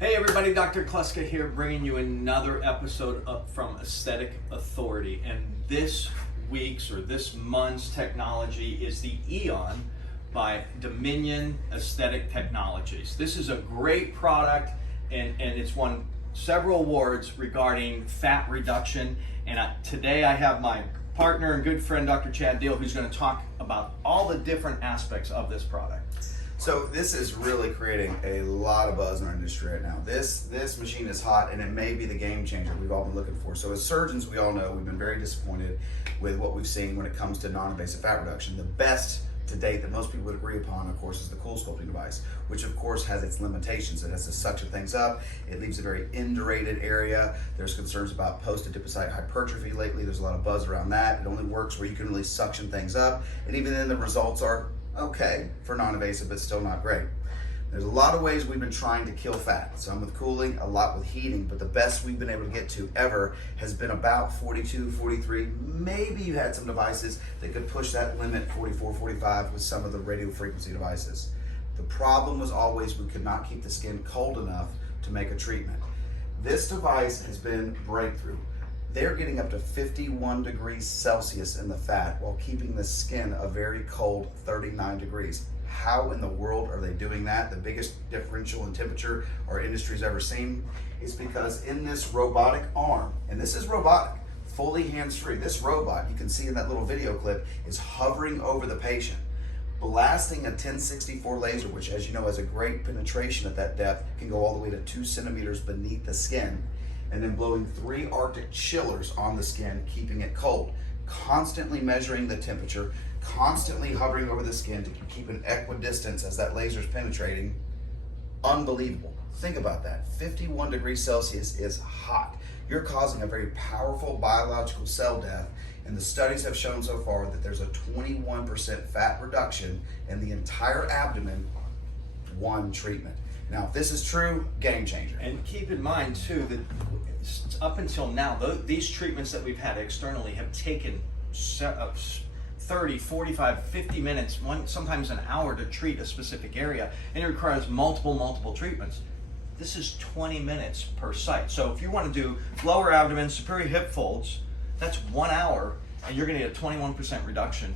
Hey everybody, Dr. Kluska here, bringing you another episode up from Aesthetic Authority. And this week's or this month's technology is the EON by Dominion Aesthetic Technologies. This is a great product and it's won several awards regarding fat reduction. And today I have my partner and good friend, Dr. Chad Deal, who's going to talk about all the different aspects of this product. So this is really creating a lot of buzz in our industry right now. This machine is hot and it may be the game changer we've all been looking for. So as surgeons, we all know we've been very disappointed with what we've seen when it comes to non-invasive fat reduction. The best to date that most people would agree upon, of course, is the CoolSculpting device, which of course has its limitations. It has to suction things up. It leaves a very indurated area. There's concerns about post-adipocyte hypertrophy lately. There's a lot of buzz around that. It only works where you can really suction things up. And even then the results are okay for non-invasive, but still not great. There's a lot of ways we've been trying to kill fat. Some with cooling, a lot with heating, but the best we've been able to get to ever has been about 42, 43. Maybe you had some devices that could push that limit 44, 45 with some of the radio frequency devices. The problem was always we could not keep the skin cold enough to make a treatment. This device has been breakthrough. They're getting up to 51 degrees Celsius in the fat while keeping the skin a very cold 39 degrees. How in the world are they doing that? The biggest differential in temperature our industry's ever seen is because in this robotic arm, and this is robotic, fully hands-free, this robot, you can see in that little video clip, is hovering over the patient, blasting a 1064 laser, which as you know has a great penetration at that depth, can go all the way to 2 centimeters beneath the skin, and then blowing 3 Arctic chillers on the skin, keeping it cold, constantly measuring the temperature, constantly hovering over the skin to keep an equidistance as that laser is penetrating. Unbelievable. Think about that. 51 degrees Celsius is hot. You're causing a very powerful biological cell death, and the studies have shown so far that there's a 21% fat reduction in the entire abdomen, one treatment. Now, if this is true, game changer. And keep in mind too that up until now, these treatments that we've had externally have taken 30, 45, 50 minutes, sometimes an hour to treat a specific area, and it requires multiple treatments. This is 20 minutes per site. So if you want to do lower abdomen, superior hip folds, that's 1 hour, and you're going to get a 21% reduction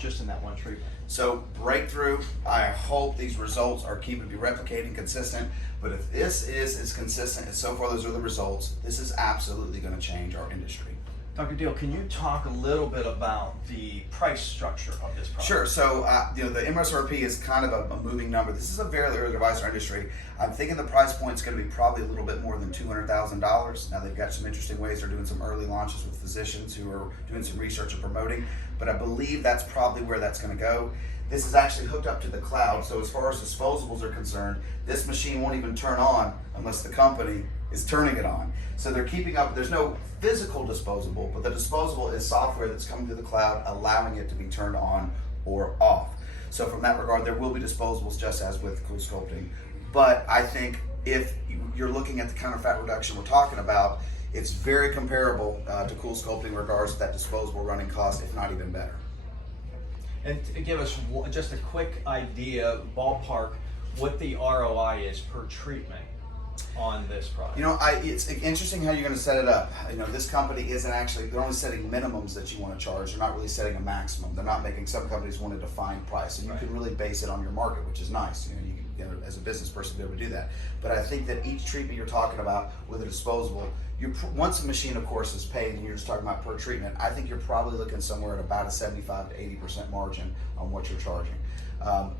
just in that one treatment. So breakthrough. I hope these results are keeping to be replicating consistent, but if this is as consistent as so far those are the results, this is absolutely going to change our industry. Dr. Deal, can you talk a little bit about the price structure of this product? Sure. So, the MSRP is kind of a moving number. This is a very early device in our industry. I'm thinking the price point is going to be probably a little bit more than $200,000. Now, they've got some interesting ways. They're doing some early launches with physicians who are doing some research and promoting, but I believe that's probably where that's going to go. This is actually hooked up to the cloud, so as far as disposables are concerned, this machine won't even turn on unless the company is turning it on. So they're keeping up. There's no physical disposable, but the disposable is software that's coming to the cloud, allowing it to be turned on or off. So from that regard, there will be disposables just as with CoolSculpting. But I think if you're looking at the kind of fat reduction we're talking about, it's very comparable to CoolSculpting in regards to that disposable running cost, if not even better. And to give us just a quick idea, ballpark, what the ROI is per treatment on this product. You know, it's interesting how you're going to set it up. You know, this company isn't actually, they're only setting minimums that you want to charge. They're not really setting a maximum. They're not making, some companies want a defined price, and you can really base it on your market, which is nice. You know, as a business person, be able to do that. But I think that each treatment you're talking about with a disposable, once a machine, of course, is paid and you're just talking about per treatment, I think you're probably looking somewhere at about a 75 to 80% margin on what you're charging.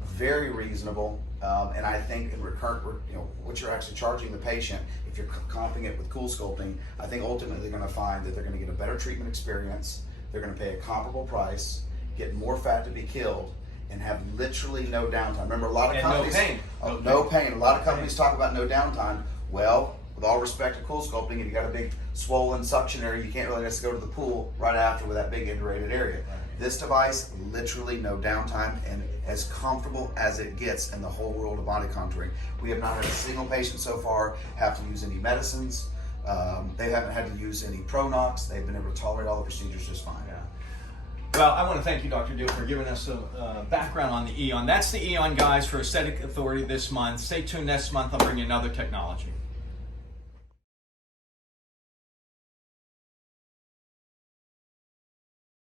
Very reasonable, and I think in recurrent, what you're actually charging the patient, if you're comping it with CoolSculpting, I think ultimately they're going to find that they're going to get a better treatment experience, they're going to pay a comparable price, get more fat to be killed, and have literally no downtime. Remember, a lot of companies, no pain. A lot of companies talk about no downtime. Well, with all respect to CoolSculpting, if you got a big swollen suction area, you can't really just go to the pool right after with that big indurated area. This device, literally no downtime and as comfortable as it gets in the whole world of body contouring. We have not had a single patient so far have to use any medicines. They haven't had to use any Pronox. They've been able to tolerate all the procedures just fine. Yeah. Well, I want to thank you, Dr. Deal, for giving us some background on the EON. That's the EON, guys, for Aesthetic Authority this month. Stay tuned next month. I'll bring you another technology.